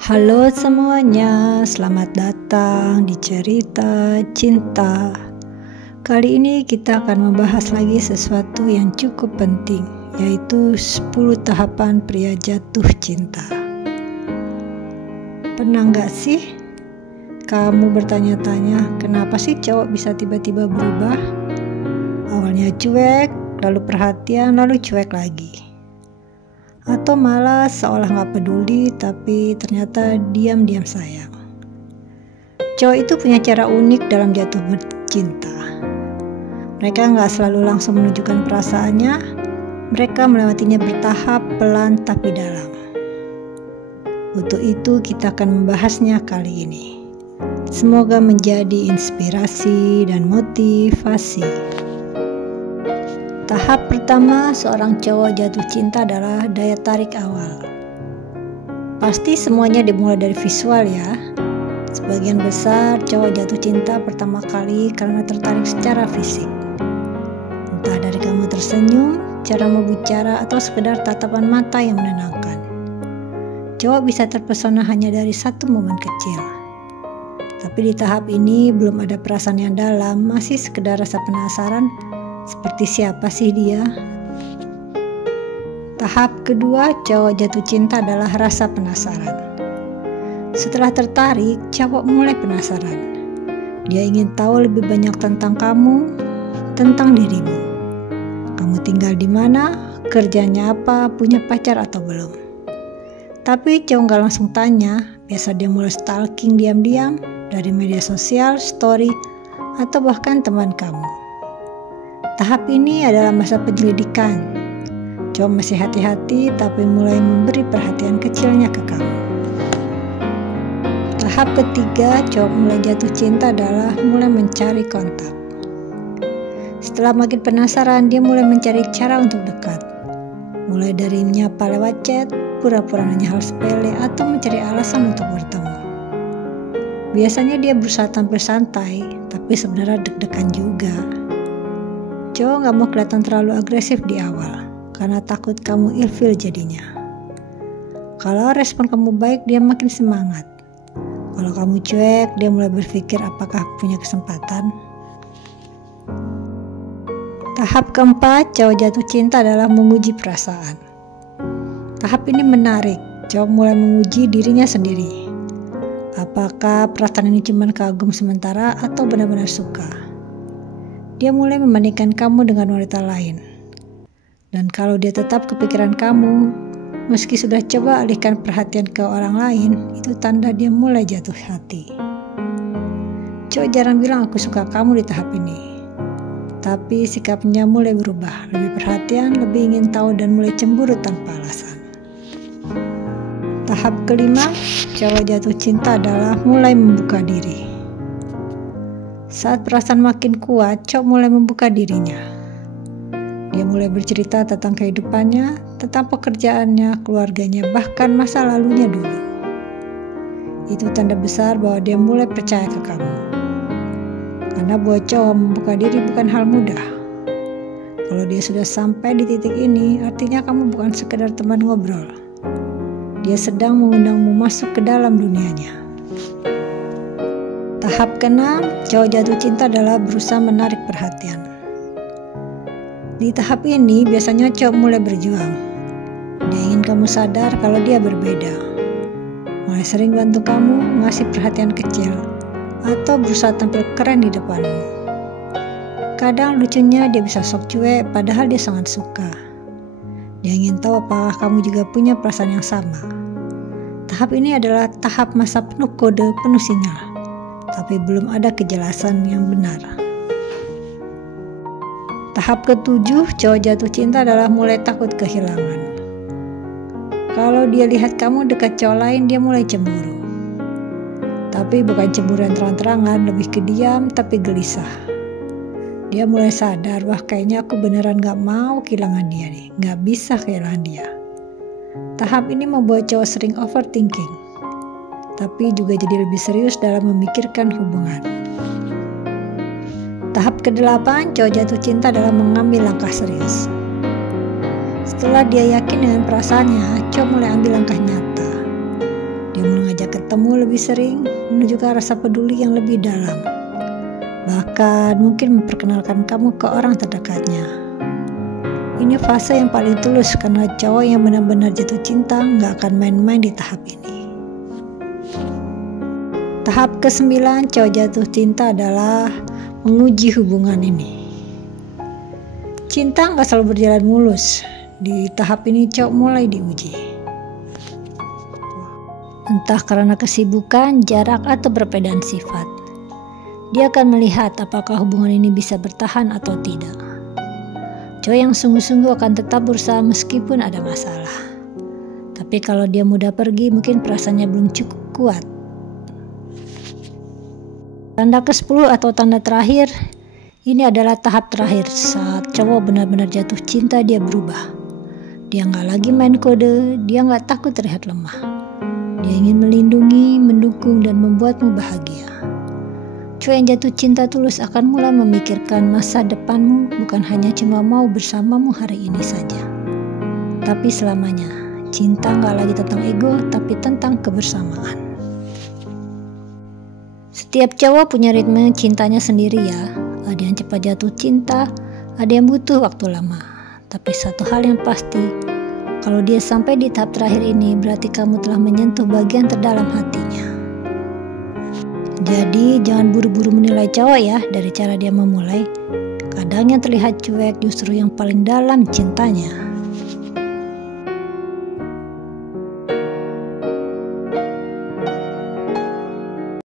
Halo semuanya, selamat datang di cerita cinta. Kali ini kita akan membahas lagi sesuatu yang cukup penting, yaitu 10 tahapan pria jatuh cinta. Pernah nggak sih kamu bertanya-tanya, kenapa sih cowok bisa tiba-tiba berubah? Awalnya cuek, lalu perhatian, lalu cuek lagi. Atau malah seolah nggak peduli tapi ternyata diam-diam sayang. Cowok itu punya cara unik dalam jatuh cinta. Mereka nggak selalu langsung menunjukkan perasaannya. Mereka melewatinya bertahap, pelan tapi dalam. Untuk itu kita akan membahasnya kali ini. Semoga menjadi inspirasi dan motivasi. Tahap pertama seorang cowok jatuh cinta adalah daya tarik awal. Pasti semuanya dimulai dari visual ya. Sebagian besar cowok jatuh cinta pertama kali karena tertarik secara fisik. Entah dari kamu tersenyum, cara mau bicara, atau sekedar tatapan mata yang menenangkan. Cowok bisa terpesona hanya dari satu momen kecil. Tapi di tahap ini belum ada perasaan yang dalam, masih sekedar rasa penasaran. Seperti siapa sih dia? Tahap kedua cowok jatuh cinta adalah rasa penasaran. Setelah tertarik, cowok mulai penasaran. Dia ingin tahu lebih banyak tentang kamu, tentang dirimu. Kamu tinggal di mana, kerjanya apa, punya pacar atau belum. Tapi cowok gak langsung tanya, biasa dia mulai stalking diam-diam dari media sosial, story, atau bahkan teman kamu. Tahap ini adalah masa penyelidikan. Cowok masih hati-hati tapi mulai memberi perhatian kecilnya ke kamu. Tahap ketiga cowok mulai jatuh cinta adalah mulai mencari kontak. Setelah makin penasaran, dia mulai mencari cara untuk dekat. Mulai dari menyapa lewat chat, pura-pura nanya hal sepele, atau mencari alasan untuk bertemu. Biasanya dia berusaha tampil santai, tapi sebenarnya deg-degan juga. Cowok gak mau kelihatan terlalu agresif di awal, karena takut kamu ilfil jadinya. Kalau respon kamu baik, dia makin semangat. Kalau kamu cuek, dia mulai berpikir apakah punya kesempatan. Tahap keempat, cowok jatuh cinta adalah menguji perasaan. Tahap ini menarik, cowok mulai menguji dirinya sendiri. Apakah perasaan ini cuma kagum sementara atau benar-benar suka? Dia mulai membandingkan kamu dengan wanita lain. Dan kalau dia tetap kepikiran kamu, meski sudah coba alihkan perhatian ke orang lain, itu tanda dia mulai jatuh hati. Cowok jarang bilang aku suka kamu di tahap ini. Tapi sikapnya mulai berubah, lebih perhatian, lebih ingin tahu dan mulai cemburu tanpa alasan. Tahap kelima, cowok jatuh cinta adalah mulai membuka diri. Saat perasaan makin kuat, cowok mulai membuka dirinya. Dia mulai bercerita tentang kehidupannya, tentang pekerjaannya, keluarganya, bahkan masa lalunya dulu. Itu tanda besar bahwa dia mulai percaya ke kamu. Karena buat cowok membuka diri bukan hal mudah. Kalau dia sudah sampai di titik ini, artinya kamu bukan sekedar teman ngobrol. Dia sedang mengundangmu masuk ke dalam dunianya. Tahap keenam, cowok jatuh cinta adalah berusaha menarik perhatian. Di tahap ini biasanya cowok mulai berjuang. Dia ingin kamu sadar kalau dia berbeda. Mulai sering bantu kamu, ngasih perhatian kecil, atau berusaha tampil keren di depanmu. Kadang lucunya dia bisa sok cuek padahal dia sangat suka. Dia ingin tahu apakah kamu juga punya perasaan yang sama. Tahap ini adalah tahap masa penuh kode, penuh sinyal. Tapi belum ada kejelasan yang benar. Tahap ketujuh, cowok jatuh cinta adalah mulai takut kehilangan. Kalau dia lihat kamu dekat cowok lain, dia mulai cemburu. Tapi bukan cemburu yang terang-terangan, lebih ke diam tapi gelisah. Dia mulai sadar, wah kayaknya aku beneran gak mau kehilangan dia nih, gak bisa kehilangan dia. Tahap ini membuat cowok sering overthinking, tapi juga jadi lebih serius dalam memikirkan hubungan. Tahap ke-8, cowok jatuh cinta adalah mengambil langkah serius. Setelah dia yakin dengan perasaannya, cowok mulai ambil langkah nyata. Dia mulai bertemu lebih sering, menunjukkan rasa peduli yang lebih dalam. Bahkan mungkin memperkenalkan kamu ke orang terdekatnya. Ini fase yang paling tulus karena cowok yang benar-benar jatuh cinta nggak akan main-main di tahap ini. Tahap ke-9 cowok jatuh cinta adalah menguji hubungan ini. Cinta nggak selalu berjalan mulus. Di tahap ini cowok mulai diuji. Entah karena kesibukan, jarak, atau perbedaan sifat. Dia akan melihat apakah hubungan ini bisa bertahan atau tidak. Cowok yang sungguh-sungguh akan tetap berusaha meskipun ada masalah. Tapi kalau dia mudah pergi, mungkin perasaannya belum cukup kuat. Tanda ke-10 atau tanda terakhir, ini adalah tahap terakhir saat cowok benar-benar jatuh cinta. Dia berubah. Dia nggak lagi main kode, dia nggak takut terlihat lemah. Dia ingin melindungi, mendukung, dan membuatmu bahagia. Cowok yang jatuh cinta tulus akan mulai memikirkan masa depanmu, bukan hanya cuma mau bersamamu hari ini saja, tapi selamanya. Cinta nggak lagi tentang ego, tapi tentang kebersamaan. Setiap cowok punya ritme cintanya sendiri ya. Ada yang cepat jatuh cinta, ada yang butuh waktu lama. Tapi satu hal yang pasti, kalau dia sampai di tahap terakhir ini, berarti kamu telah menyentuh bagian terdalam hatinya. Jadi jangan buru-buru menilai cowok ya dari cara dia memulai. Kadang yang terlihat cuek justru yang paling dalam cintanya.